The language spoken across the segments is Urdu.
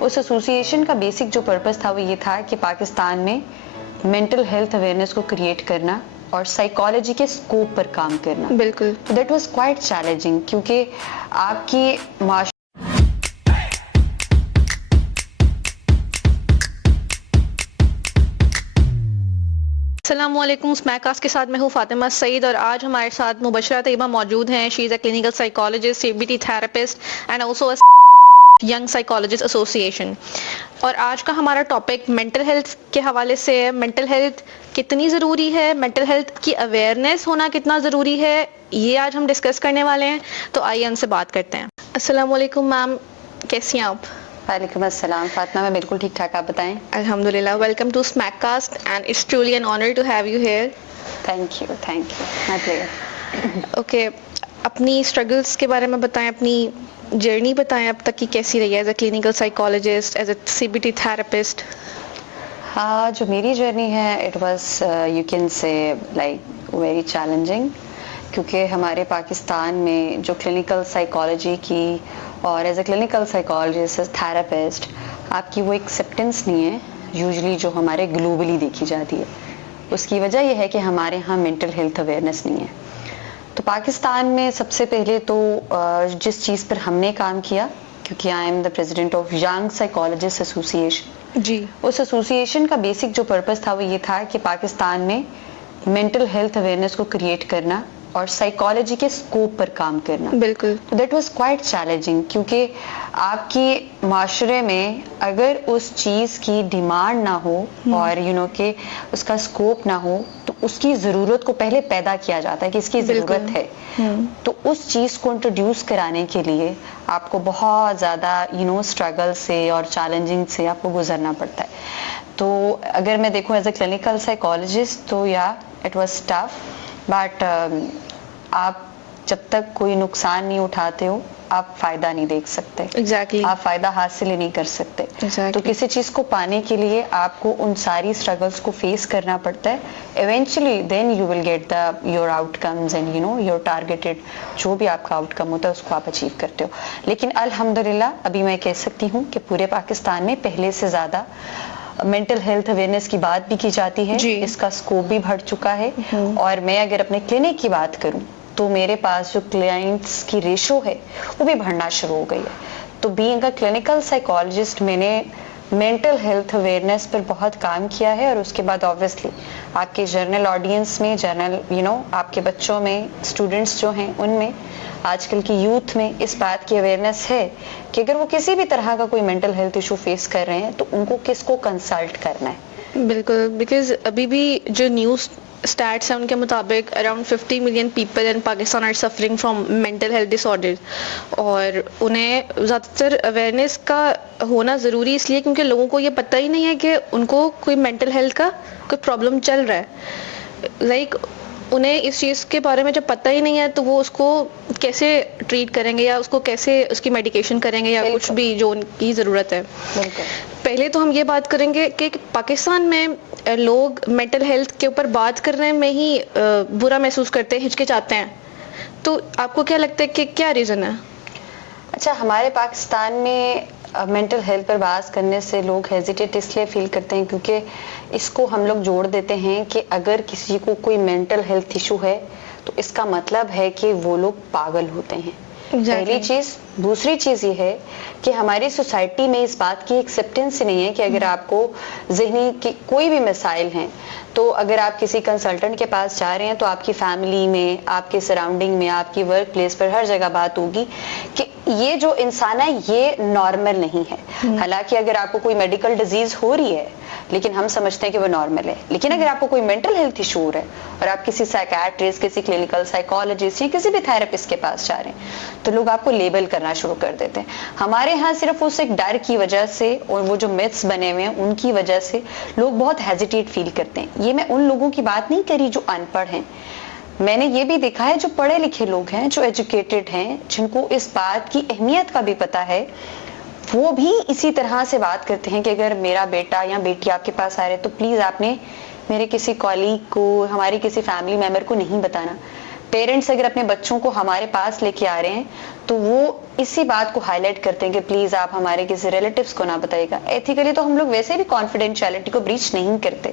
اس ایسوسیشن کا بیسک جو پرپس تھا وہ یہ تھا کہ پاکستان میں مینٹل ہیلتھ اویئرنیس کو کریٹ کرنا اور سائیکالوجی کے اسکوپ پر کام کرنا. بالکل. دیٹ واز کوائٹ چیلنجنگ کیونکہ آپ کی معاشرے السلام علیکم. اسمیک کاسٹ کے ساتھ میں ہوں فاطمہ سعید اور آج ہمارے ساتھ مبشرہ طیبہ موجود ہیں. She is a clinical psychologist, CBT therapist and also young psychologist association. اور آج کا ہمارا ٹاپک مینٹل ہیلتھ کے حوالے سے ہے. مینٹل ہیلتھ کتنی ضروری ہے, مینٹل ہیلتھ کی اویئرنیس ہونا کتنا ضروری ہے, یہ آج ہم ڈسکس کرنے والے ہیں. تو آئیے ان سے بات کرتے ہیں. السلام علیکم میم, کیسی ہیں آپ؟ وعلیکم السلام فاطمہ, میں بالکل ٹھیک ٹھاک, آپ بتائیں؟ الحمدللہ. ویلکم ٹو اسمیک cast and it's truly an honour to have you here. Thank you, my pleasure. Okay, اپنی اسٹرگلس کے بارے میں بتائیں, اپنی جرنی بتائیں اب تک کی کیسی رہی ہے as a clinical psychologist, as a CBT therapist. ہاں, جو میری جرنی ہے it was you can say like very challenging, کیونکہ ہمارے پاکستان میں جو کلینکل سائیکالوجی کی اور as a clinical psychologist therapist آپ کی وہ ایکسیپٹنس نہیں ہے یوزلی جو ہمارے گلوبلی دیکھی جاتی ہے. اس کی وجہ یہ ہے کہ ہمارے ہاں مینٹل ہیلتھ اویئرنیس نہیں ہے. تو پاکستان میں سب سے پہلے تو جس چیز پر ہم نے کام کیا, کیونکہ I am the president of young psychologist association, جی, اس ایسوسیشن کا بیسک جو پرپس تھا وہ یہ تھا کہ پاکستان میں مینٹل ہیلتھ اویئرنیس کو کریٹ کرنا اور سائیکالوجی کے اسکوپ پر کام کرنا. بالکل. دیٹ واز کوائٹ چیلنجنگ کیونکہ آپ کی معاشرے میں اگر اس چیز کی ڈیمانڈ نہ ہو اور کہ اس کا اسکوپ نہ ہو تو اس کی ضرورت کو پہلے پیدا کیا جاتا ہے کہ اس کی ضرورت ہے. تو اس چیز کو انٹروڈیوس کرانے کے لیے آپ کو بہت زیادہ اسٹرگل سے اور چیلنجنگ سے آپ کو گزرنا پڑتا ہے. تو اگر میں دیکھوں ایز اے کلینکل سائیکالوجسٹ تو اٹ واز ٹف, بٹ آپ جب تک کوئی نقصان نہیں اٹھاتے ہو آپ فائدہ نہیں دیکھ سکتے. Exactly. آپ فائدہ حاصل ہی نہیں کر سکتے. Exactly. تو کسی چیز کو پانے کے لیے آپ کو ان ساری اسٹرگلس کو فیس کرنا پڑتا ہے. Eventually then you will get the your outcomes and your targeted جو بھی آپ کا آؤٹ کم ہوتا ہے اس کو آپ اچیو کرتے ہو. لیکن الحمدللہ ابھی میں کہہ سکتی ہوں کہ پورے پاکستان میں پہلے سے زیادہ مینٹل ہیلتھ اویئرنیس کی بات بھی کی جاتی ہے. جی. اس کا اسکوپ بھی بڑھ چکا ہے. اور میں اگر اپنے کلینک کی بات کروں تو میرے پاس جو کلائنٹس کی ریشو ہے وہ بھی بڑھنا شروع ہو گئی ہے. تو بینگ اے کلینکل سائیکالوجسٹ میں نے مینٹل ہیلتھ اویئرنیس پر بہت کام کیا ہے. اور اس کے بعد آبویسلی آپ کے جرنل آڈینس میں, جرنل آپ کے بچوں میں, اسٹوڈنٹس جو ہیں ان میں, آج کل کی یوتھ میں اس بات کی اویئرنیس ہے کہ اگر وہ کسی بھی طرح کا کوئی مینٹل ہیلتھ ایشو فیس کر رہے ہیں تو ان کو کس کو کنسلٹ کرنا ہے. بالکل, بیکاز ابھی بھی جو نیوز اسٹیٹس ہیں ان کے مطابق around 50 million people in Pakistan are suffering from mental health disorder. اور انہیں زیادہ تر اویئرنیس کا ہونا ضروری اس لیے کیونکہ لوگوں کو یہ پتہ ہی نہیں ہے کہ ان کو کوئی مینٹل ہیلتھ کا کوئی پرابلم چل رہا ہے. لائک انہیں اس چیز کے بارے میں جب پتہ ہی نہیں ہے تو وہ اس کو کیسے ٹریٹ کریں گے یا اس کو کیسے اس کی میڈیکیشن کریں گے یا کچھ بھی جو ان کی ضرورت ہے. پہلے تو ہم یہ بات کریں گے کہ پاکستان میں لوگ مینٹل ہیلتھ کے اوپر بات کرنے میں ہی برا محسوس کرتے ہیں, ہچکچاتے ہیں. تو آپ کو کیا لگتا ہے کہ کیا ریزن ہے؟ اچھا, ہمارے پاکستان میں مینٹل ہیلتھ پر بات کرنے سے لوگ ہیزیٹیٹ اس لیے فیل کرتے ہیں کیونکہ اس کو ہم لوگ جوڑ دیتے ہیں کہ اگر کسی کو کوئی مینٹل ہیلتھ ایشو ہے تو اس کا مطلب ہے کہ وہ لوگ پاگل ہوتے ہیں. پہلی چیز. دوسری چیز یہ ہے کہ ہماری سوسائٹی میں اس بات کی ایکسیپٹنس نہیں ہے کہ اگر آپ کو ذہنی کی کوئی بھی مسائل ہیں تو اگر آپ کسی کنسلٹنٹ کے پاس جا رہے ہیں تو آپ کی فیملی میں, آپ کے سراؤنڈنگ میں, آپ کی ورک پلیس پر ہر جگہ بات ہوگی کہ یہ جو انسان ہے یہ نارمل نہیں ہے. حالانکہ اگر آپ کو کوئی میڈیکل ڈیزیز ہو رہی ہے لیکن ہم سمجھتے ہیں کہ وہ نارمل ہے, لیکن اگر آپ کو کوئی مینٹل ہیلتھ ایشو ہو رہا ہے اور آپ کسی سائیکیٹرسٹ, کسی کلینکل سائیکالوجسٹ یا کسی بھی تھراپسٹ کے پاس جا رہے ہیں تو لوگ آپ کو لیبل کرنا شروع کر دیتے ہیں. ہمارے ہاں صرف اس ایک ڈر کی وجہ سے اور وہ جو میتھس بنے ہوئے ہیں ان کی وجہ سے لوگ بہت ہیزیٹیٹ فیل کرتے ہیں. یہ میں ان لوگوں کی بات نہیں کری جو ان پڑھ ہیں, میں نے یہ بھی دیکھا ہے جو پڑھے لکھے لوگ ہیں, جو ایجوکیٹڈ ہیں, جن کو اس بات کی اہمیت کا بھی پتہ ہے, وہ بھی اسی طرح سے بات کرتے ہیں کہ اگر میرا بیٹا یا بیٹی آپ کے پاس آ رہے تو پلیز آپ نے میرے کسی کالیگ کو, ہمارے کسی فیملی ممبر کو نہیں بتانا. پیرنٹس اگر اپنے بچوں کو ہمارے پاس لے کے آ رہے ہیں تو وہ اسی بات کو ہائی لائٹ کرتے ہیں کہ پلیز آپ ہمارے کسی ریلیٹیوس کو نہ بتائیے گا. ایتھیکلی تو ہم لوگ ویسے بھی کانفیڈینشیلٹی کو بریچ نہیں کرتے,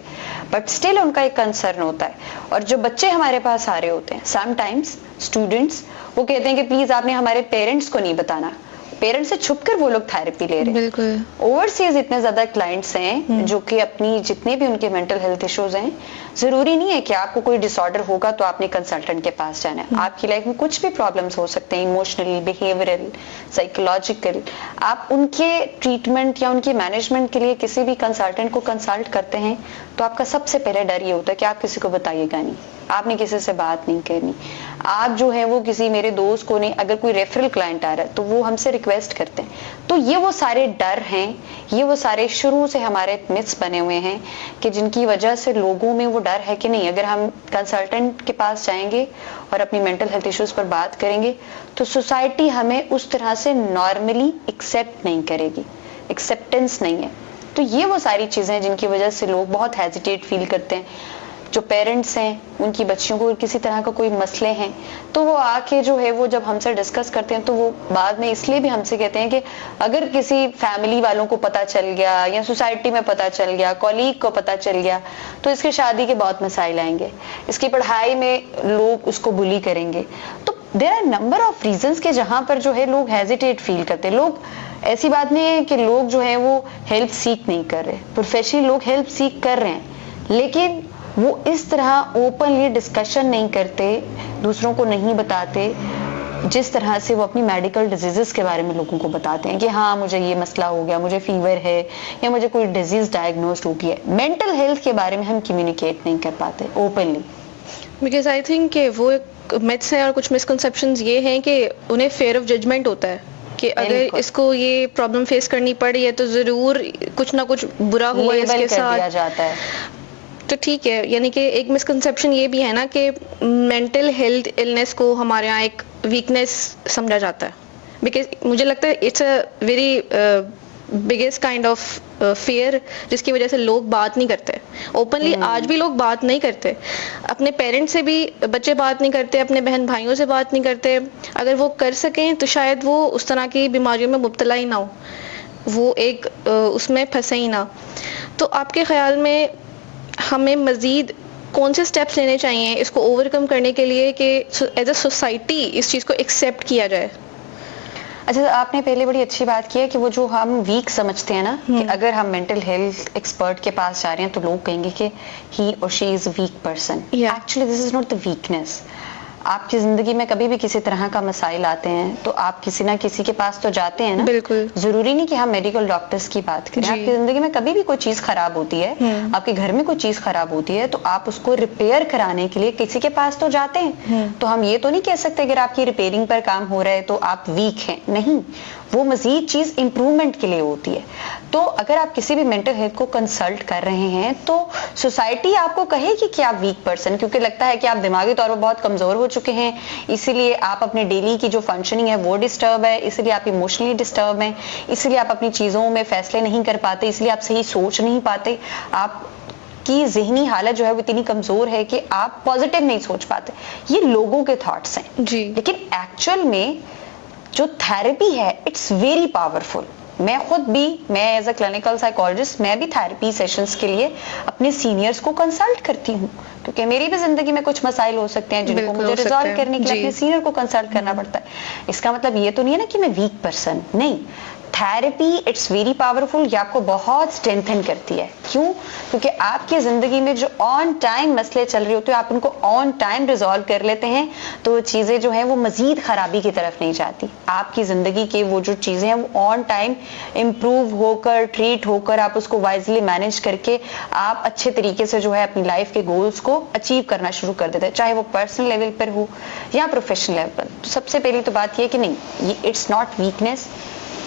بٹ اسٹل ان کا ایک کنسرن ہوتا ہے. اور جو بچے ہمارے پاس آ رہے ہوتے ہیں سم ٹائمس اسٹوڈنٹس, وہ کہتے ہیں کہ پلیز آپ نے ہمارے پیرنٹس کو نہیں بتانا. پیرنٹس سے چھپ کر وہ لوگ تھراپی لے رہے ہیں. بالکل. اوورسیز اتنے زیادہ کلائنٹس ہیں جو کہ اپنی جتنے بھی ان کے مینٹل ہیلتھ ایشوز ہیں, ضروری نہیں ہے کہ آپ کو کوئی ڈس آرڈر ہوگا تو آپ نے کنسلٹنٹ کے پاس جانا ہے. آپ کی لائف میں کچھ بھی پرابلمس ہو سکتے ہیں, ایموشنل, بیہیورل, سائیکولوجیکل. آپ ان کے ٹریٹمنٹ یا ان کی مینجمنٹ کے لیے کسی بھی کنسلٹنٹ کو کنسلٹ کرتے ہیں تو آپ کا سب سے پہلے ڈر یہ ہوتا ہے کہ آپ کسی کو بتائیے گا نہیں, آپ نے کسی سے بات نہیں کرنی. آپ جو ہے وہ کسی میرے دوست کو نہیں, اگر کوئی ریفرل کلائنٹ آ رہا ہے تو وہ ہم سے ریکویسٹ کرتے ہیں. تو یہ وہ سارے ڈر ہیں, یہ وہ سارے شروع سے ہمارے متس بنے ہوئے ہیں کہ جن کی وجہ سے لوگوں میں وہ ڈر ہے کہ نہیں, اگر ہم کنسلٹنٹ کے پاس جائیں گے اور اپنی مینٹل ہیلتھ ایشوز پر بات کریں گے تو سوسائٹی ہمیں اس طرح سے نارملی ایکسیپٹ نہیں کرے گی, ایکسیپٹنس نہیں ہے. تو یہ وہ ساری چیزیں ہیں جن کی وجہ سے لوگ بہت ہیزیٹیٹ فیل کرتے ہیں. جو پیرنٹس ہیں ان کی بچیوں کو کسی طرح کا کوئی مسئلے ہیں تو وہ آ کے جو ہے وہ جب ہم سے ڈسکس کرتے ہیں تو وہ بعد میں اس لیے بھی ہم سے کہتے ہیں کہ اگر کسی فیملی والوں کو پتہ چل گیا یا سوسائٹی میں پتہ چل گیا, کولیگ کو پتہ چل گیا تو اس کی شادی کے بہت مسائل آئیں گے, اس کی پڑھائی میں لوگ اس کو بلی کریں گے. تو there are number of reasons کہ جہاں پر جو ہے لوگ ہیزیٹیٹ فیل کرتے ہیں. لوگ ایسی بات نہیں ہے کہ لوگ جو ہیں وہ ہیلپ سیک نہیں کر رہے, پروفیشنلی لوگ ہیلپ سیک کر رہے ہیں, لیکن وہ اس طرح اوپنلی ڈسکشن نہیں کرتے, دوسروں کو نہیں بتاتے جس طرح سے وہ اپنی میڈیکل ڈیزیزز کے بارے میں لوگوں کو بتاتے ہیں کہ ہاں مجھے یہ مسئلہ ہو گیا, مجھے فیور ہے یا مجھے کوئی ڈیزیز ڈائگنوزڈ ہو گیا ہے. مینٹل ہیلتھ کے بارے میں ہم کمیونیکیٹ نہیں کر پاتے اوپنلی. بیکاز آئی تھنک کہ وہ میتھس ہیں اور کچھ مسکنسیپشنز یہ ہیں کہ انہیں فیئر آف ججمنٹ ہوتا ہے کہ اگر اس کو یہ پرابلم فیس کرنی پڑی ہے تو ضرور کچھ نہ کچھ برا ہوا ہے اس کے کر دیا ساتھ. جاتا ہے. تو ٹھیک ہے, یعنی کہ ایک مسکنسیپشن یہ بھی ہے نا کہ مینٹل ہیلتھ النس کو ہمارے یہاں ایک ویکنیس سمجھا جاتا ہے. بیکاز مجھے لگتا ہے it's a very biggest kind of fear جس کی وجہ سے لوگ بات نہیں کرتے اوپنلی. آج بھی لوگ بات نہیں کرتے, اپنے پیرنٹس سے بھی بچے بات نہیں کرتے, اپنے بہن بھائیوں سے بات نہیں کرتے. اگر وہ کر سکیں تو شاید وہ اس طرح کی بیماریوں میں مبتلا ہی نہ ہو, وہ ایک اس میں پھنسے ہی نہ. تو آپ کے خیال میں ہمیں مزید کون سے سٹیپس لینے چاہیے اس کو اوور کم کرنے کے لیے کہ ایز اے سوسائٹی اس چیز کو ایکسیپٹ کیا جائے؟ اچھا, آپ نے پہلے بڑی اچھی بات کی ہے کہ وہ جو ہم ویک سمجھتے ہیں نا کہ اگر ہم مینٹل ہیلتھ ایکسپرٹ کے پاس جا رہے ہیں تو لوگ کہیں گے کہ ہی اور she is a weak person. Actually this is not the weakness. آپ کی زندگی میں کبھی بھی کسی طرح کا مسائل آتے ہیں تو آپ کسی نہ کسی کے پاس تو جاتے ہیں نا. بالکل, ضروری نہیں کہ ہم میڈیکل ڈاکٹرز کی بات کریں. آپ کی زندگی میں کبھی بھی کوئی چیز خراب ہوتی ہے, آپ کے گھر میں کوئی چیز خراب ہوتی ہے تو آپ اس کو ریپیئر کرانے کے لیے کسی کے پاس تو جاتے ہیں. تو ہم یہ تو نہیں کہہ سکتے اگر آپ کی ریپیئرنگ پر کام ہو رہا ہے تو آپ ویک ہیں, نہیں, وہ مزید چیز امپروومنٹ کے لیے ہوتی ہے. تو اگر آپ کسی بھی مینٹل ہیلتھ کو کنسلٹ کر رہے ہیں تو سوسائٹی آپ کو کہے گی کہ آپ ویک پرسن, کیونکہ لگتا ہے کہ آپ دماغی طور پر بہت کمزور ہو چکے ہیں, اسی لیے آپ اپنے ڈیلی کی جو فنکشننگ ہے وہ ڈسٹرب ہے, اسی لیے آپ ایموشنلی ڈسٹرب ہیں, اسی لیے آپ اپنی چیزوں میں فیصلے نہیں کر پاتے, اس لیے آپ صحیح سوچ نہیں پاتے, آپ کی ذہنی حالت جو ہے وہ اتنی کمزور ہے کہ آپ پازیٹیو نہیں سوچ پاتے. یہ لوگوں کے تھاٹس ہیں جی, لیکن ایکچوئل میں جو تھراپی ہے اٹس ویری پاورفل. میں خود بھی, میں ایز اے کلینکل سائیکالوجسٹ, میں بھی تھراپی سیشنز کے لیے اپنے سینئرز کو کنسلٹ کرتی ہوں کیونکہ میری بھی زندگی میں کچھ مسائل ہو سکتے ہیں جن کو مجھے ریزالو کرنے کے لیے اپنے سینئر کو کنسلٹ کرنا پڑتا ہے. اس کا مطلب یہ تو نہیں ہے نا کہ میں ویک پرسن, نہیں. تھراپی اٹس ویری پاورفل, یہ آپ کو بہت اسٹرینتھن کرتی ہے. کیوں؟ کیونکہ آپ کی زندگی میں جو آن ٹائم مسئلے چل رہے ہوتے ہیں آپ ان کو آن ٹائم ریزالو کر لیتے ہیں تو وہ چیزیں جو ہیں وہ مزید خرابی کی طرف نہیں جاتی. آپ کی زندگی کے وہ جو چیزیں ہیں وہ آن ٹائم امپروو ہو کر, ٹریٹ ہو کر, آپ اس کو وائزلی مینج کر کے آپ اچھے طریقے سے جو ہے اپنی لائف کے گولز کو اچیو کرنا شروع کر دیتے ہیں, چاہے وہ پرسنل لیول پر ہو یا پروفیشنل لیول پر. تو سب سے پہلی تو بات یہ کہ نہیں, یہ اٹس ناٹ ویکنیس.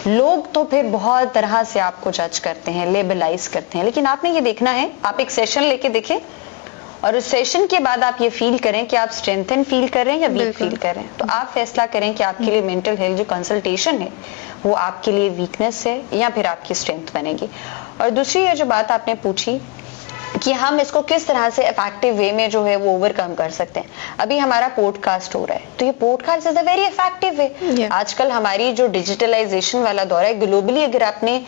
لوگ تو پھر بہت طرح سے آپ کو جج کرتے ہیں, لیبلائز کرتے ہیں, لیکن آپ نے یہ دیکھنا ہے, آپ ایک سیشن لے کے دیکھیں اور اس سیشن کے بعد آپ یہ فیل کریں کہ آپ اسٹرینتھن فیل کر رہے ہیں یا ویک فیل کر رہے ہیں. تو آپ فیصلہ کریں کہ آپ کے لیے مینٹل ہیلتھ جو کنسلٹیشن ہے وہ آپ کے لیے ویکنیس ہے یا پھر آپ کی اسٹرینتھ بنے گی. اور دوسری یہ جو بات آپ نے پوچھی کہ ہم اس کو کس طرح سے افیکٹو وے میں جو ہے وہ اوور کم کر سکتے ہیں. ابھی ہمارا پوڈ کاسٹ ہو رہا ہے تو یہ podcast is a very effective way. آج کل ہماری جو ڈیجیٹلائزیشن والا دور ہے, گلوبلی اگر آپ نے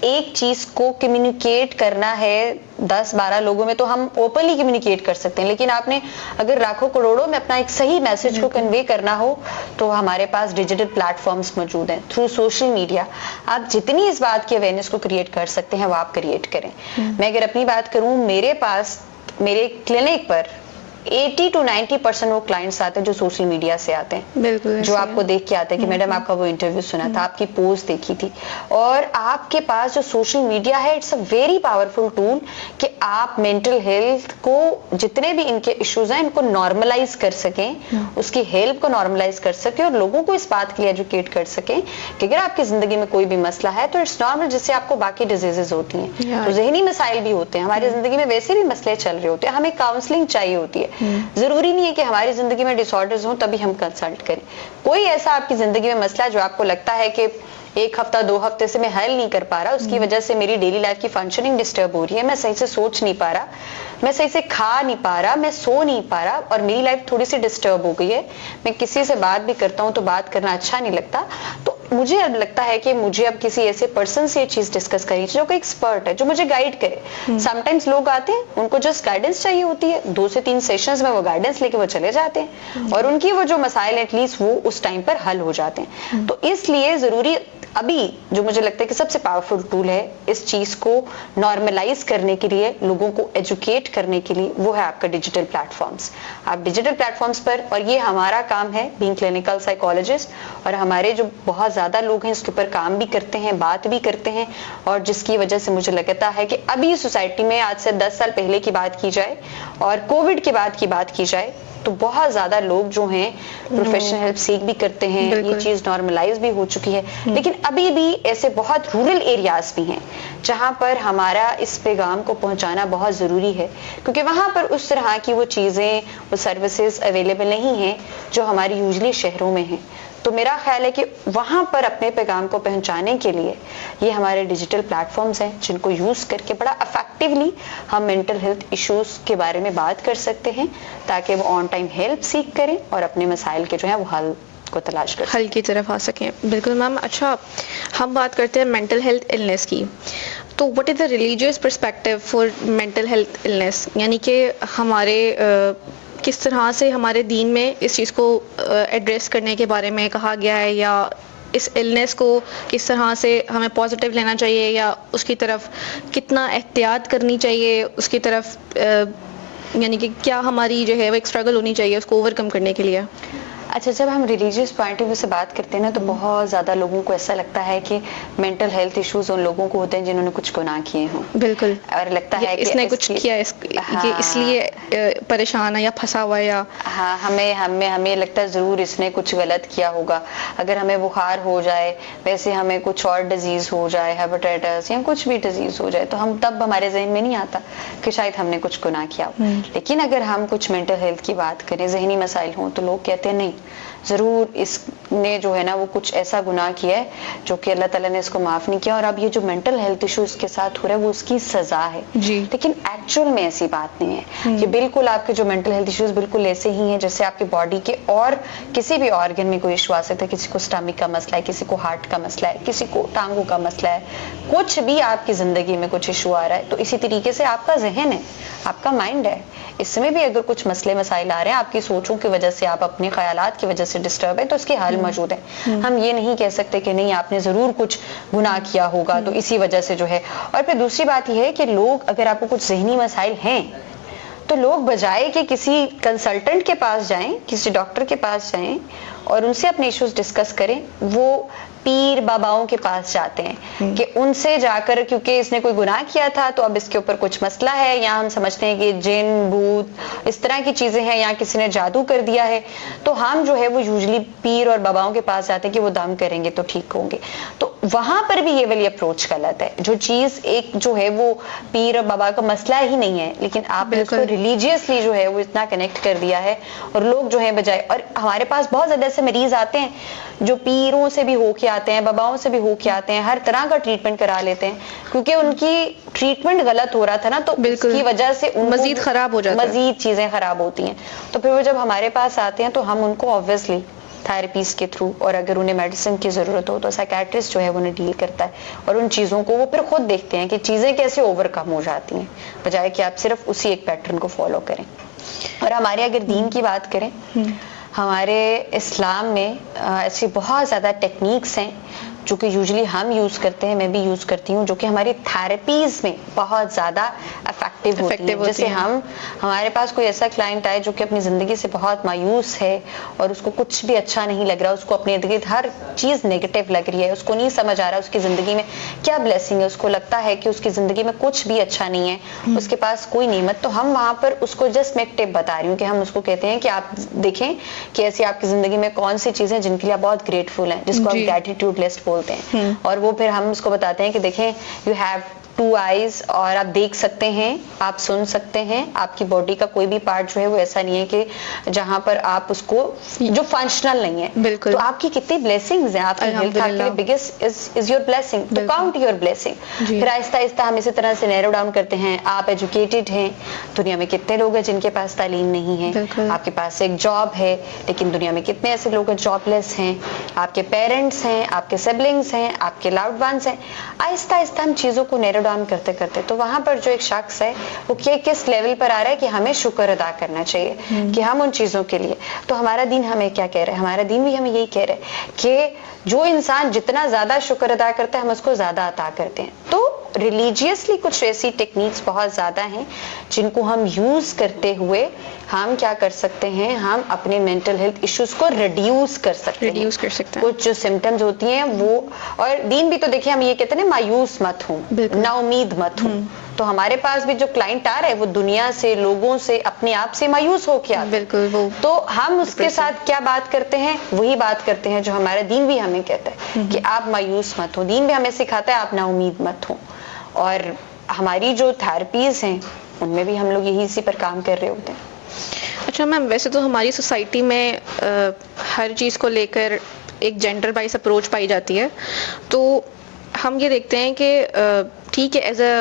ایک چیز کو کمیونیکیٹ کرنا ہے 10-12 لوگوں میں تو ہم اوپنلی کمیونیکیٹ کر سکتے ہیں, لیکن آپ نے اگر لاکھوں کروڑوں میں اپنا ایک صحیح میسج کو کنوے کرنا ہو تو ہمارے پاس ڈیجیٹل پلیٹ فارمز موجود ہیں. تھرو سوشل میڈیا آپ جتنی اس بات کی اویئرنیس کو کریٹ کر سکتے ہیں وہ آپ کریٹ کریں. میں اگر اپنی بات کروں, میرے پاس میرے کلینک پر 80-90% وہ کلائنٹس آتے ہیں جو سوشل میڈیا سے آتے ہیں, بالکل جو آپ کو دیکھ کے آتے ہیں کہ میڈم آپ کا وہ انٹرویو سنا تھا, آپ کی پوسٹ دیکھی تھی. اور آپ کے پاس جو سوشل میڈیا ہے it's a very powerful tool کہ آپ مینٹل ہیلتھ کو جتنے بھی ان کے ایشوز ہیں ان کو نارملائز کر سکیں, اس کی ہیلپ کو نارملائز کر سکیں, اور لوگوں کو اس بات کے لیے ایجوکیٹ کر سکیں کہ اگر آپ کی زندگی میں کوئی بھی مسئلہ ہے تو اٹس نارمل, جس سے آپ کو باقی ڈیزیزز ہوتی ہیں. تو ذہنی مسائل بھی ہوتے ہیں ہماری زندگی میں, ویسے بھی مسئلے چل رہے ہوتے ہیں, ہمیں کاؤنسلنگ چاہیے ہوتی ہے. ضروری نہیں ہے کہ ہماری زندگی میں ڈس آرڈرز ہوں تبھی ہم کنسلٹ کریں. کوئی ایسا آپ کی زندگی میں مسئلہ جو آپ کو لگتا ہے کہ 1 ہفتہ 2 ہفتے سے میں حل نہیں کر پا رہا, اس کی وجہ سے میری ڈیلی لائف کی فنکشننگ ڈسٹرب ہو رہی ہے, میں صحیح سے سوچ نہیں پا رہا, میں صحیح سے کھا نہیں پا رہا, میں سو نہیں پا رہا, اور میری لائف تھوڑی سی ڈسٹرب ہو گئی ہے, میں کسی سے بات بھی کرتا ہوں تو بات کرنا اچھا نہیں لگتا, تو مجھے اب لگتا ہے کہ مجھے اب کسی ایسے پرسن سے یہ چیز ڈسکس کرنی چاہیے جو کہ ایکسپرٹ ہے, جو مجھے گائیڈ کرے. سم ٹائمز لوگ آتے ہیں ان کو جسٹ گائیڈنس چاہیے ہوتی ہے, 2 سے 3 سیشنز میں وہ گائیڈنس لے کے وہ چلے جاتے ہیں, اور ان کی وہ جو مسائل ایٹ لیسٹ وہ اس ٹائم پر حل ہو جاتے ہیں. تو اس لیے ضروری ابھی جو مجھے لگتا ہے کہ سب سے پاورفل ٹول ہے اس چیز کو نارملائز کرنے کے لیے, لوگوں کو ایجوکیٹ کرنے کے لیے, وہ ہے آپ کا ڈیجیٹل پلیٹ فارمز. آپ ڈیجیٹل پلیٹ فارمز پر, اور یہ ہمارا کام ہے بینگ کلینکل سائیکالوجسٹ, اور ہمارے جو بہت زیادہ لوگ ہیں اس کے اوپر کام بھی کرتے ہیں, بات بھی کرتے ہیں, اور جس کی وجہ سے مجھے لگتا ہے کہ ابھی سوسائٹی میں آج سے 10 سال پہلے کی بات کی جائے اور کووڈ کے بعد کی بات کی جائے تو بہت زیادہ لوگ جو ہیں پروفیشنل ہیلپ سیکھ بھی کرتے ہیں, یہ چیز نارملائز بھی ہو چکی ہے. لیکن ابھی بھی ایسے بہت رورل ایریاز بھی ہیں جہاں پر ہمارا اس پیغام کو پہنچانا بہت ضروری ہے, کیونکہ وہاں پر اس طرح کی وہ چیزیں, وہ سروسز اویلیبل نہیں ہیں جو ہماری یوزلی شہروں میں ہیں. تو میرا خیال ہے کہ وہاں پر اپنے پیغام کو پہنچانے کے لیے یہ ہمارے ڈیجیٹل پلیٹ فارمز ہیں جن کو یوز کر کے بڑا افیکٹولی ہم مینٹل ہیلتھ ایشوز کے بارے میں بات کر سکتے ہیں, تاکہ وہ آن ٹائم ہیلپ سیکھ کریں اور اپنے مسائل کے جو ہیں وہ حل کو تلاش کریں, حل کی طرف آ سکیں. بالکل میم. اچھا, ہم بات کرتے ہیں مینٹل ہیلتھ النیس کی, تو what is the religious perspective for mental health illness, یعنی کہ ہمارے کس طرح سے ہمارے دین میں اس چیز کو ایڈریس کرنے کے بارے میں کہا گیا ہے, یا اس النیس کو کس طرح سے ہمیں پازیٹیو لینا چاہیے, یا اس کی طرف کتنا احتیاط کرنی چاہیے, اس کی طرف یعنی کہ کیا ہماری جو ہے وہ ایک اسٹرگل ہونی چاہیے اس کو اوور کم کرنے کے لیے. اچھا, جب ہم ریلیجیس پوائنٹ آف ویو سے بات کرتے ہیں نا تو بہت زیادہ لوگوں کو ایسا لگتا ہے کہ مینٹل ہیلتھ ایشوز ان لوگوں کو ہوتے ہیں جنہوں نے کچھ گناہ کیے ہوں. بالکل. اور لگتا ہے کہ اس نے کچھ کیا, اس لیے پریشان ہے یا پھنسا ہوا ہے, یا ہاں ہمیں لگتا ہے ضرور اس نے کچھ غلط کیا ہوگا. اگر ہمیں بخار ہو جائے, ویسے ہمیں کچھ اور ڈیزیز ہو جائے, ہیپیٹائٹس یا کچھ بھی ڈیزیز ہو جائے, تو ہم تب ہمارے ذہن میں نہیں آتا کہ شاید ہم نے کچھ گناہ کیا ہو. لیکن اگر ہم کچھ مینٹل ہیلتھ کی بات کریں, ذہنی مسائل ہوں, تو لوگ کہتے ہیں نہیں, ضرور اس نے جو ہے نا وہ کچھ ایسا گناہ کیا ہے جو کہ اللہ تعالیٰ نے اس کو معاف نہیں کیا, اور اب یہ جو مینٹل ہیلتھ ایشو اس کے ساتھ ہو رہا ہے وہ اس کی سزا ہے. لیکن ایکچوئل میں ایسی بات نہیں ہے. یہ بالکل آپ کے جو مینٹل ہیلتھ ایشوز بالکل ایسے ہی ہیں جیسے آپ کی باڈی کے اور کسی بھی آرگن میں کوئی ایشو آ سکتا ہے. کسی کو اسٹمک کا مسئلہ ہے, کسی کو ہارٹ کا مسئلہ ہے, کسی کو ٹانگوں کا مسئلہ ہے, کچھ بھی آپ کی زندگی میں کچھ ایشو آ رہا ہے, تو اسی طریقے سے آپ کا ذہن ہے, آپ کا مائنڈ ہے, اس میں بھی اگر کچھ مسئلے مسائل آ رہے ہیں, آپ کی سوچوں کی وجہ سے, آپ اپنے خیالات کی وجہ سے ڈسٹرب ہے, تو اس کے حل موجود ہیں. ہم یہ نہیں کہہ سکتے کہ نہیں آپ نے ضرور کچھ گناہ کیا ہوگا تو اسی وجہ سے جو ہے. اور پھر دوسری بات یہ ہے کہ لوگ, اگر آپ کو کچھ ذہنی مسائل ہیں تو لوگ بجائے کہ کسی کنسلٹنٹ کے پاس جائیں, کسی ڈاکٹر کے پاس جائیں اور ان سے اپنے ایشوز ڈسکس کریں, وہ پیر باباؤں کے پاس جاتے ہیں کہ ان سے جا کر, کیونکہ اس نے کوئی گناہ کیا تھا تو اب اس کے اوپر کچھ مسئلہ ہے, یا ہم سمجھتے ہیں کہ جن بھوت اس طرح کی چیزیں ہیں, یا کسی نے جادو کر دیا ہے, تو ہم جو ہے وہ یوزلی پیر اور باباؤں کے پاس جاتے ہیں کہ وہ دم کریں گے تو ٹھیک ہوں گے. تو وہاں پر بھی یہ والی اپروچ غلط ہے. جو چیز ایک جو ہے وہ پیر اور بابا کا مسئلہ ہی نہیں ہے, لیکن آپ نے اس کو ریلیجیسلی جو ہے وہ اتنا کنیکٹ کر دیا ہے, اور لوگ جو ہے بجائے, اور ہمارے پاس بہت زیادہ ایسے مریض آتے ہیں جو پیروں سے بھی ہو کے آتے ہیں, باباؤں سے بھی ہو کے آتے ہیں, ہر طرح کا ٹریٹمنٹ کرا لیتے ہیں, کیونکہ ان کی ٹریٹمنٹ غلط ہو رہا تھا نا, تو اس کی وجہ سے ان کو مزید خراب ہو جاتا ہے, مزید چیزیں خراب ہوتی ہیں. تو پھر وہ جب ہمارے پاس آتے ہیں تو ہم ان کو آبویسلی تھراپیز کے تھرو, اور اگر انہیں میڈیسن کی ضرورت ہو تو سائیکیٹرسٹ جو ہے وہ انہیں ڈیل کرتا ہے, اور ان چیزوں کو وہ پھر خود دیکھتے ہیں کہ چیزیں کیسے اوور کم ہو جاتی ہیں, بجائے کہ آپ صرف اسی ایک پیٹرن کو فالو کریں. اور ہمارے اگر دین کی بات کریں, ہمارے اسلام میں ایسی بہت زیادہ ٹیکنیکس ہیں جو کہ یوزلی ہم یوز کرتے ہیں, میں بھی یوز کرتی ہوں, جو کہ ہماری تھراپیز میں بہت زیادہ افیکٹو ہوتی ہیں. جیسے ہمارے پاس کوئی ایسا کلائنٹ آئے جو کہ اپنی زندگی سے بہت مایوس ہے, اور اس کو کچھ بھی اچھا نہیں لگ رہا, اس کو اپنے ارد گرد ہر چیز نیگیٹو لگ رہی ہے, اس کو نہیں سمجھ آ رہا اس کی زندگی میں کیا بلیسنگ ہے, اس کو لگتا ہے کہ اس کی زندگی میں کچھ بھی اچھا نہیں ہے, اس کے پاس کوئی نعمت, تو ہم وہاں پر اس کو جسٹ میں ایک ٹپ بتا رہی ہوں کہ ہم اس کو کہتے ہیں کہ آپ دیکھیں کہ ایسی آپ کی زندگی میں کون سی چیزیں جن کے لیے آپ بہت گریٹفل ہیں, جس کو آپ گریٹیٹیوڈ لسٹ بولتے ہیں, اور وہ پھر ہم اس کو بتاتے ہیں کہ دیکھیں یو ہیو 2 eyes, اور آپ دیکھ سکتے ہیں, آپ سن سکتے ہیں, آپ کی باڈی کا کوئی بھی پارٹ جو ہے وہ ایسا نہیں ہے کہ جہاں پر آپ اس کو جو فنکشنل نہیں ہے, تو آپ کی کتنی بلیسنگز ہیں, آپ کی ہیلتھ آپ کے لیے بگیسٹ از یور بلیسنگ, تو کاؤنٹ یور بلیسنگ. پھر آہستہ آہستہ ہم اسی طرح سے نیرو ڈاؤن کرتے ہیں, آپ ایجوکیٹڈ ہیں, دنیا میں کتنے لوگ ہیں جن کے پاس تعلیم نہیں ہے, آپ کے پاس ایک جاب ہے لیکن دنیا میں کتنے ایسے لوگ ہیں جاب لیس ہیں, آپ کے پیرنٹس ہیں, آپ کے سبلنگس ہیں, آپ کے لاؤڈ ونس ہیں. آہستہ آہستہ ہم چیزوں کو نیرو ڈاؤن کرتے کرتے, تو وہاں پر جو ایک شخص ہے وہ کس لیول پر آ رہا ہے کہ ہمیں شکر ادا کرنا چاہیے کہ ہم ان چیزوں کے لیے, تو ہمارا دین ہمیں کیا کہہ رہا ہے, ہمارا دین بھی ہمیں یہی کہہ رہا ہے کہ جو انسان جتنا زیادہ شکر ادا کرتا ہے ہم اس کو زیادہ عطا کرتے ہیں. تو ریلیجیسلی کچھ ایسی ٹیکنیکس بہت زیادہ ہیں جن کو ہم یوز کرتے ہوئے ہم کیا کر سکتے ہیں, ہم اپنے مینٹل ہیلتھ ایشوز کو ریڈیوس کر سکتے ہیں. کچھ جو سمٹمز ہوتی ہیں وہ, اور دین بھی تو دیکھیں ہم یہ کہتے ہیں مایوس مت ہوں, نا امید مت ہوں, تو ہمارے پاس بھی جو کلائنٹ آ رہا ہے وہ دنیا سے, لوگوں سے, اپنے آپ سے مایوس ہو کے آتا ہے, تو ہم اس کے ساتھ کیا بات کرتے ہیں, وہی بات کرتے ہیں جو ہمارا دین بھی ہمیں کہتا ہے کہ آپ مایوس مت ہو. دین بھی ہمیں سکھاتا ہے آپ نا امید مت ہو, اور ہماری جو تھراپیز ہیں ان میں بھی ہم لوگ یہی اسی پر کام کر رہے ہوتے ہیں. اچھا میم, ویسے تو ہماری سوسائٹی میں ہر چیز کو لے کر ایک جینڈر وائز اپروچ پائی جاتی ہے, تو ہم یہ دیکھتے ہیں کہ ٹھیک ہے ایز اے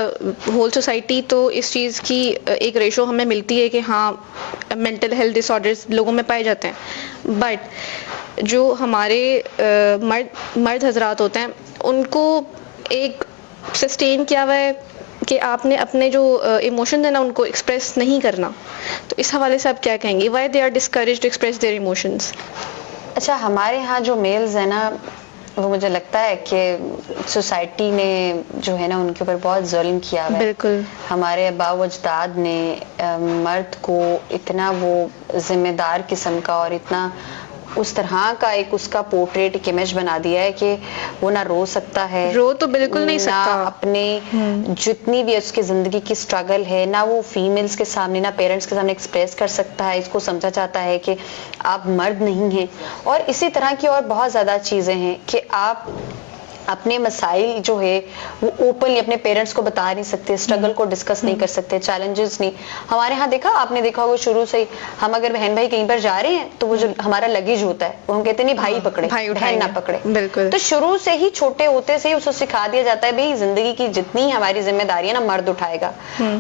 ہول سوسائٹی تو اس چیز کی ایک ریشو ہمیں ملتی ہے کہ ہاں مینٹل ہیلتھ ڈس آرڈرز لوگوں میں پائے جاتے ہیں, بٹ جو ہمارے مرد حضرات ہوتے ہیں ان کو ایک سسٹین کیا ہوا ہے کہ آپ نے اپنے جو ایموشن ہے نا ان کو ایکسپریس نہیں کرنا, تو اس حوالے سے آپ کیا کہیں گے, why they are discourage to express their emotions? اچھا, ہمارے ہاں جو میلز ہیں نا وہ مجھے لگتا ہے کہ سوسائٹی نے جو ہے نا ان کے اوپر بہت ظلم کیا ہوا ہے. بالکل, ہمارے آباء و اجداد نے مرد کو اتنا وہ ذمہ دار قسم کا اور اتنا اس طرح کا ایک اس کا پورٹریٹ ایک امیج بنا دیا ہے کہ وہ نہ رو سکتا ہے, رو تو بالکل نہیں نہ سکتا, اپنے جتنی بھی اس کی زندگی کی سٹرگل ہے نہ وہ فیمیلز کے سامنے, نہ پیرنٹس کے سامنے ایکسپریس کر سکتا ہے. اس کو سمجھا جاتا ہے کہ آپ مرد نہیں ہیں, اور اسی طرح کی اور بہت زیادہ چیزیں ہیں کہ آپ اپنے مسائل جو ہے وہ اوپنلی اپنے پیرنٹس کو بتا نہیں سکتے, اسٹرگل کو ڈسکس نہیں کر سکتے, چیلنجز نہیں. ہمارے ہاں دیکھا آپ نے دیکھا ہوگا شروع سے ہی ہم اگر بہن بھائی کہیں پر جا رہے ہیں تو وہ جو ہمارا لگیج ہوتا ہے وہ ہم کہتے ہیں نہیں بھائی پکڑے, بہن نہ پکڑے. بالکل, تو شروع سے ہی چھوٹے ہوتے سے ہی اس کو سکھا دیا جاتا ہے بھائی زندگی کی جتنی ہماری ذمہ داری ہے نا مرد اٹھائے گا,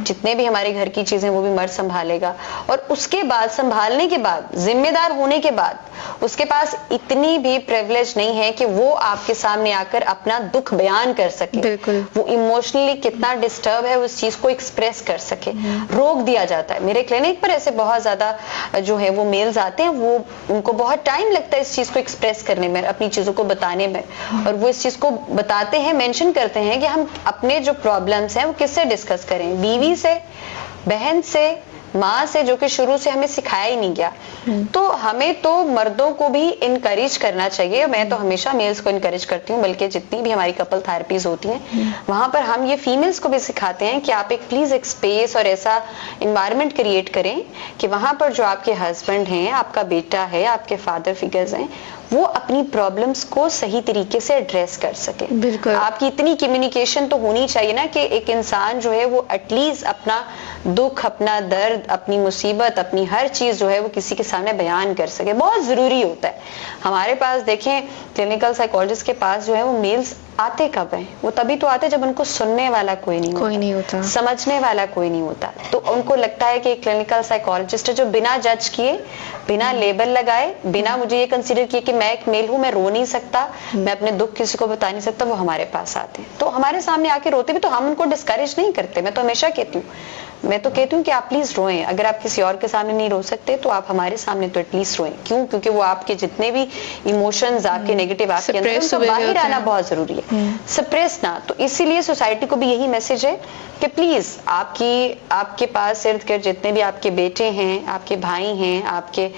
جتنے بھی ہمارے گھر کی چیزیں وہ بھی مرد سنبھالے گا, اور اس کے بعد سنبھالنے کے بعد ذمہ دار ہونے کے بعد اس کے پاس اتنی بھی پریولیج نہیں ہے کہ وہ آپ کے سامنے آ کر اپنا دکھ بیان کر سکے, وہ ایموشنلی کتنا ڈسٹرب ہے اس چیز کو ایکسپریس کر سکے. روک دیا جاتا ہے. میرے کلینک پر ایسے بہت زیادہ جو ہے وہ میلز آتے ہیں, وہ ان کو بہت ٹائم لگتا ہے اس چیز کو ایکسپریس کرنے میں, اپنی چیزوں کو بتانے میں, اور وہ اس چیز کو بتاتے ہیں, مینشن کرتے ہیں کہ ہم اپنے جو پرابلمس ہیں وہ کس سے ڈسکس کریں, بیوی سے, بہن سے, ماں سے, جو کہ شروع سے ہمیں سکھایا ہی نہیں گیا. تو ہمیں تو مردوں کو بھی انکریج کرنا چاہیے, میں تو ہمیشہ میلز کو انکریج کرتی ہوں, بلکہ جتنی بھی ہماری کپل تھراپیز ہوتی ہیں وہاں پر ہم یہ فیمیلز کو بھی سکھاتے ہیں کہ آپ ایک پلیز ایک اسپیس اور ایسا انوائرمنٹ کریٹ کریں کہ وہاں پر جو آپ کے ہسبینڈ ہیں, آپ کا بیٹا ہے, آپ کے فادر فگرز ہیں, وہ اپنی پرابلمس کو صحیح طریقے سے ایڈریس کر سکے. بالکل. آپ کی اتنی کمیونیکیشن تو ہونی چاہیے نا کہ ایک انسان جو ہے وہ ایٹ لیسٹ اپنا دکھ, اپنا درد, اپنی مصیبت, اپنی ہر چیز جو ہے وہ کسی کے سامنے بیان کر سکے. بہت ضروری ہوتا ہے. ہمارے پاس دیکھیں کلینکل سائیکالوجسٹ کے پاس جو ہے وہ میلز آتے کب ہیں؟ وہ تبھی تو آتے جب ان کو سننے والا کوئی نہیں ہوتا, سمجھنے والا کوئی نہیں ہوتا. تو ان کو لگتا ہے کہ ایک کلینکل سائیکالوجسٹ ہے جو بنا جج کیے, بنا لیبل لگائے, بنا مجھے یہ کنسیڈر کیے کہ میں ایک میل ہوں, میں رو نہیں سکتا, میں اپنے دکھ کسی کو بتا نہیں سکتا, وہ ہمارے پاس آتے ہیں. تو ہمارے سامنے آ کے روتے بھی تو ہم ان کو ڈسکریج نہیں کرتے. میں تو ہمیشہ کہتی ہوں کہ آپ پلیز روئیں. اگر آپ کسی اور کے سامنے نہیں رو سکتے تو آپ ہمارے سامنے تو ایٹ لیسٹ روئیں. کیوں؟ کیونکہ وہ آپ کے جتنے بھی ایموشنز آپ کے نیگیٹو آپ کے اندر ان کا باہر آنا بہت ضروری ہے, سپریس نہ. تو اسی لیے سوسائٹی کو بھی یہی میسج ہے کہ پلیز آپ کے پاس ارد گرد جتنے بھی آپ کے بیٹے ہیں, آپ کے بھائی ہیں, آپ کے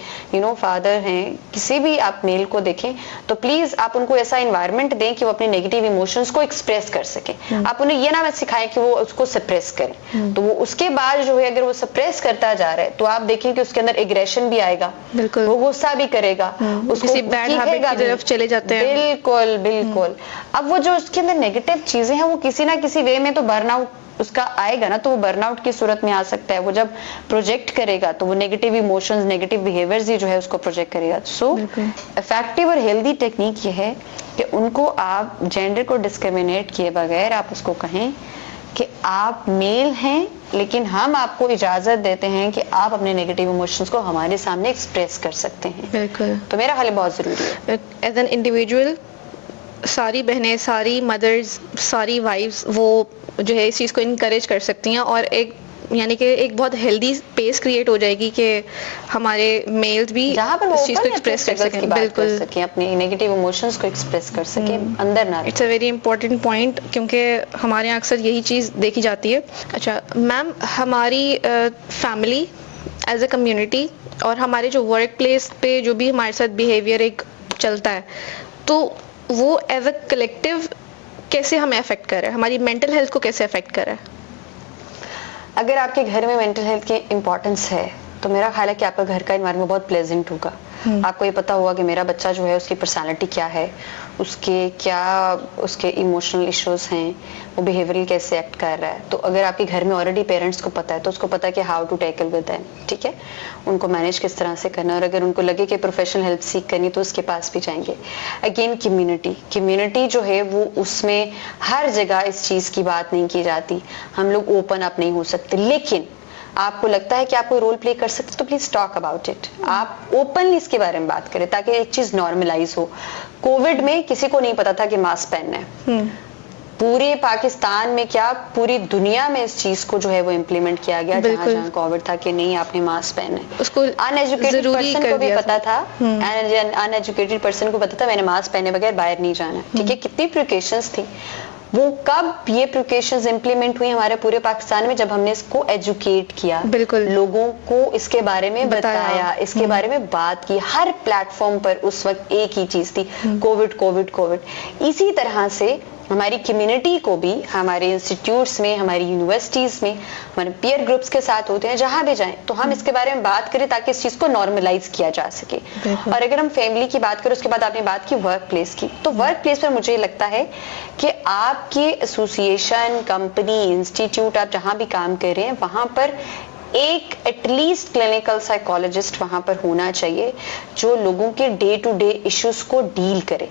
فادر ہیں, کسی بھی آپ میل کو دیکھیں تو پلیز آپ ان کو ایسا انوائرمنٹ دیں کہ وہ اپنے نیگیٹو ایموشنز کو ایکسپریس کر سکیں. آپ انہیں یہ نہ سکھائیں کہ وہ اس کو سپریس کریں. تو وہ اس کے بعد جو ہے اگر وہ سپریس کرتا جا رہا ہے تو آپ دیکھیں کہ اس کے اندر ایگریشن بھی آئے گا, وہ غصہ بھی کرے گا, اس کو بیڈ ہیبٹ کی طرف چلے جاتے ہیں. بالکل بالکل. اب وہ جو اس کے اندر نیگیٹو چیزیں ہیں وہ کسی نہ کسی وے میں تو برن آؤٹ اس کا آئے گا نا, تو وہ برن آؤٹ کی صورت میں آ سکتا ہے. وہ جب پروجیکٹ کرے گا تو وہ نیگیٹو ایموشنز, نیگیٹو بیہیویئرز ہی جو ہے اس کو پروجیکٹ کرے گا. سو افیکٹو اور ہیلدی ٹیکنیک یہ ہے کہ ان کو آپ جینڈر کو ڈسکریمنیٹ کیے بغیر آپ اس کو کہیں کہ آپ میل ہیں لیکن ہم آپ کو اجازت دیتے ہیں کہ آپ اپنے نیگیٹو ایموشنز کو ہمارے سامنے ایکسپریس کر سکتے ہیں. بالکل. تو میرا خیال بہت ضروری ہے. ایز این انڈیویجول ساری بہنیں, ساری مدرز, ساری وائفز وہ جو ہے اس چیز کو انکریج کر سکتی ہیں, اور یعنی کہ ایک بہت ہیلدی اسپیس کریٹ ہو جائے گی کہ ہمارے میلز بھی جہاں پر اس چیز کو ایکسپریس کر سکیں. بالکل, اپنے نیگیٹو ایموشنز کو ایکسپریس کر سکیں, اندر نہ. It's a very important point, کیونکہ ہمارے یہاں اکثر یہی چیز دیکھی جاتی ہے. اچھا میم, ہماری فیملی ایز اے کمیونٹی اور ہمارے جو ورک پلیس پہ جو بھی ہمارے ساتھ بیہیویئر ایک چلتا ہے تو وہ ایز اے کلیکٹیو کیسے ہمیں افیکٹ کر رہا ہے, ہماری مینٹل ہیلتھ کو کیسے افیکٹ کر رہا ہے؟ اگر آپ کے گھر میں مینٹل ہیلتھ کی امپورٹنس ہے تو میرا خیال ہے کہ آپ کا گھر کا انوائرمنٹ بہت پلیزنٹ ہوگا. آپ کو یہ پتا ہوگا کہ میرا بچہ جو ہے اس کی پرسنالٹی کیا ہے, اس کے ایموشنل ایشوز ہیں, وہ بیہیویئرل کیسے ایکٹ کر رہا ہے. تو اگر آپ کے گھر میں آلریڈی پیرنٹس کو پتا ہے تو اس کو پتا ہے کہ how to tackle with them, ٹھیک ہے, ان کو مینیج کس طرح سے کرنا ہے. اور اگر ان کو لگے کہ پروفیشنل ہیلپ سیکھ کرنی تو اس کے پاس بھی جائیں گے. اگین کمیونٹی جو ہے وہ اس میں ہر جگہ اس چیز کی بات نہیں کی جاتی. ہم لوگ اوپن اپ نہیں ہو سکتے, لیکن آپ کو لگتا ہے کہ آپ کوئی رول پلے کر سکتے تو پلیز ٹاک اباؤٹ اٹ. آپ اوپنلی اس کے بارے میں بات کریں تاکہ ایک چیز نارملائز ہو. کووڈ میں کسی کو نہیں پتا تھا کہ ماسک پہننا ہے. پورے پاکستان میں کیا پوری دنیا میں اس چیز کو جو ہے وہ امپلیمنٹ کیا گیا, جہاں جہاں کووڈ تھا کہ نہیں آپ نے ماسک پہننا ہے. اس کو ان ایجوکیٹڈ پرسن کو بھی پتا تھا, ان ایجوکیٹڈ پرسن کو پتا تھا میں نے ماسک پہنے بغیر باہر نہیں جانا, ٹھیک ہے. کتنی پریکاشنز تھی. وہ کب یہ پریکاشنز امپلیمنٹ ہوئی ہمارے پورے پاکستان میں, جب ہم نے اس کو ایجوکیٹ کیا, لوگوں کو اس کے بارے میں بتایا, اس کے بارے میں بات کی. ہر پلیٹ فارم پر اس وقت ایک ہی چیز تھی, کووڈ. اسی طرح سے ہماری کمیونٹی کو بھی ہمارے انسٹیٹیوٹس میں, ہماری یونیورسٹیز میں, ہمارے پیئر گروپس کے ساتھ ہوتے ہیں, جہاں بھی جائیں تو ہم اس کے بارے میں بات کریں تاکہ اس چیز کو نارملائز کیا جا سکے. اور اگر ہم فیملی کی بات کریں, اس کے بعد آپ نے بات کی ورک پلیس کی, تو ورک پلیس پر مجھے لگتا ہے کہ آپ کی ایسوسیشن, کمپنی, انسٹیٹیوٹ, آپ جہاں بھی کام کر رہے ہیں وہاں پر ایک ایٹ لیسٹ کلینکل سائیکالوجسٹ وہاں پر ہونا چاہیے جو لوگوں کے ڈے ٹو ڈے ایشوز کو ڈیل کرے.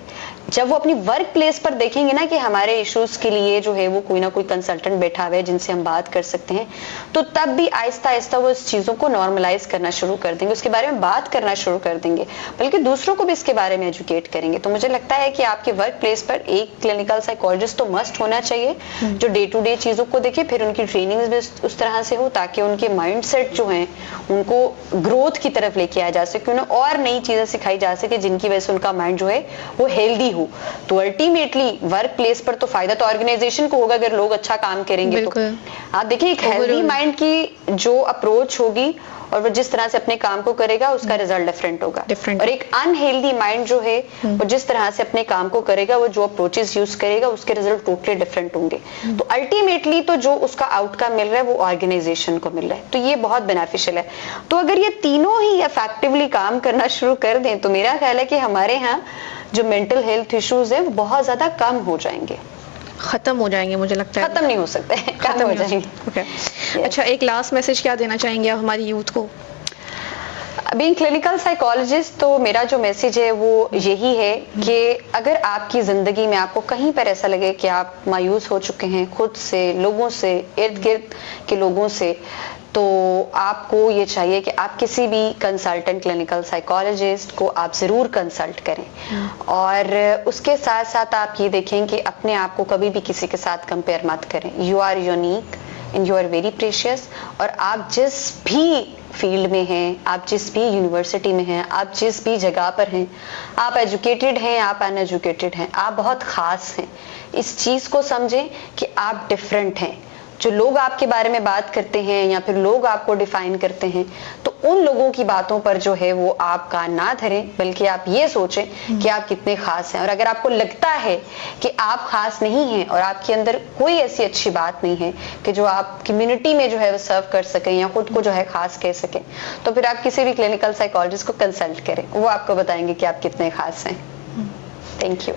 جب وہ اپنی ورک پلیس پر دیکھیں گے نا کہ ہمارے ایشوز کے لیے جو ہے وہ کوئی نہ کوئی کنسلٹنٹ بیٹھا ہوا ہے جن سے ہم بات کر سکتے ہیں, تو تب بھی آہستہ آہستہ وہ اس چیزوں کو نارملائز کرنا شروع کر دیں گے, اس کے بارے میں بات کرنا شروع کر دیں گے, بلکہ دوسروں کو بھی اس کے بارے میں ایجوکیٹ کریں گے. تو مجھے لگتا ہے کہ آپ کے ورک پلیس پر ایک کلینکل سائیکالوجسٹ تو مسٹ ہونا چاہیے جو ڈے ٹو ڈے چیزوں کو دیکھے. پھر ان کی ٹریننگ بھی اس طرح سے ہو تاکہ ان کے مائنڈ سیٹ جو ہیں ان کو گروتھ کی طرف لے کے آیا جا سکے, انہیں اور نئی چیزیں سکھائی جا سکے جن کی وجہ سے ان کا مائنڈ جو ہے وہ ہیلدی ہو تو الٹیمیٹلی ورک پلیس پر تو فائدہ تو آرگنائزیشن کو ہوگا اگر لوگ اچھا کام کریں گے. تو آپ دیکھیں ایک ہیلدی مائنڈ کی جو اپروچ ہوگی اور وہ جس طرح سے اپنے کام کو کرے گا اس کا رزلٹ ڈفرینٹ ہوگا. اور ایک انہیلدی مائنڈ جو ہے وہ جس طرح سے اپنے کام کو کرے گا, وہ جو اپروچز یوز کرے گا, اس کے رزلٹ ٹوٹلی ڈفرینٹ ہوں گے. تو الٹیمیٹلی تو جو اس کا آؤٹ کم مل رہا ہے وہ آرگنائزیشن کو مل رہا ہے. تو یہ بہت بینیفیشل ہے. تو اگر یہ تینوں ہی افیکٹولی کام کرنا شروع کر دیں تو میرا خیال ہے کہ ہمارے ہاں جو مینٹل ہیلتھ ایشوز ہیں وہ بہت زیادہ کم ہو جائیں گے. ختم ہو جائیں گے, مجھے لگتا ہے ختم نہیں ہو سکتے, کم ہو جائیں گے. اچھا, ایک لاسٹ میسج کیا دینا چاہیں گے آپ ہماری یوتھ کو؟ بینگ کلینکل سائیکالوجسٹ تو میرا جو میسج ہے وہ یہی ہے کہ اگر آپ کی زندگی میں آپ کو کہیں پر ایسا لگے کہ آپ مایوس ہو چکے ہیں خود سے, لوگوں سے, ارد گرد کے لوگوں سے, تو آپ کو یہ چاہیے کہ آپ کسی بھی کنسلٹنٹ کلینکل سائیکالوجسٹ کو آپ ضرور کنسلٹ کریں. اور اس کے ساتھ ساتھ آپ یہ دیکھیں کہ اپنے آپ کو کبھی بھی کسی کے ساتھ کمپیئر مت کریں. You are unique and you are very precious. اور آپ جس بھی فیلڈ میں ہیں, آپ جس بھی یونیورسٹی میں ہیں, آپ جس بھی جگہ پر ہیں, آپ ایجوکیٹڈ ہیں, آپ ان ایجوکیٹڈ ہیں, آپ بہت خاص ہیں. اس چیز کو سمجھیں کہ آپ ڈفرینٹ ہیں. جو لوگ آپ کے بارے میں بات کرتے ہیں یا پھر لوگ آپ کو ڈیفائن کرتے ہیں تو ان لوگوں کی باتوں پر جو ہے وہ آپ کان نہ دھریں, بلکہ آپ یہ سوچیں کہ آپ کتنے خاص ہیں. اور اگر آپ کو لگتا ہے کہ آپ خاص نہیں ہیں اور آپ کے اندر کوئی ایسی اچھی بات نہیں ہے کہ جو آپ کمیونٹی میں جو ہے وہ سرو کر سکیں یا خود کو جو ہے خاص کہہ سکیں, تو پھر آپ کسی بھی کلینکل سائیکالوجسٹ کو کنسلٹ کریں, وہ آپ کو بتائیں گے کہ آپ کتنے خاص ہیں. Thank you.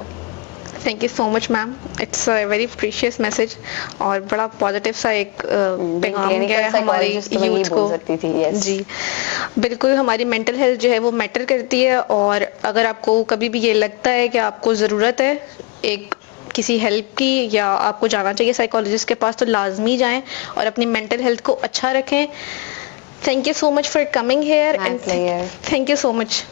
Thank you so much ma'am, it's a very precious message اور بڑا پازیٹیو سا ایک پیغام ہے ہماری یوتھ کو. جی بالکل, ہماری مینٹل ہیلتھ جو ہے وہ میٹر کرتی ہے. اور اگر آپ کو کبھی بھی یہ لگتا ہے کہ آپ کو ضرورت ہے ایک کسی ہیلپ کی یا آپ کو جانا چاہیے سائیکالوجسٹ کے پاس, تو لازمی جائیں اور اپنی مینٹل ہیلتھ کو اچھا رکھیں. Thank you so much for coming here and thank you so much.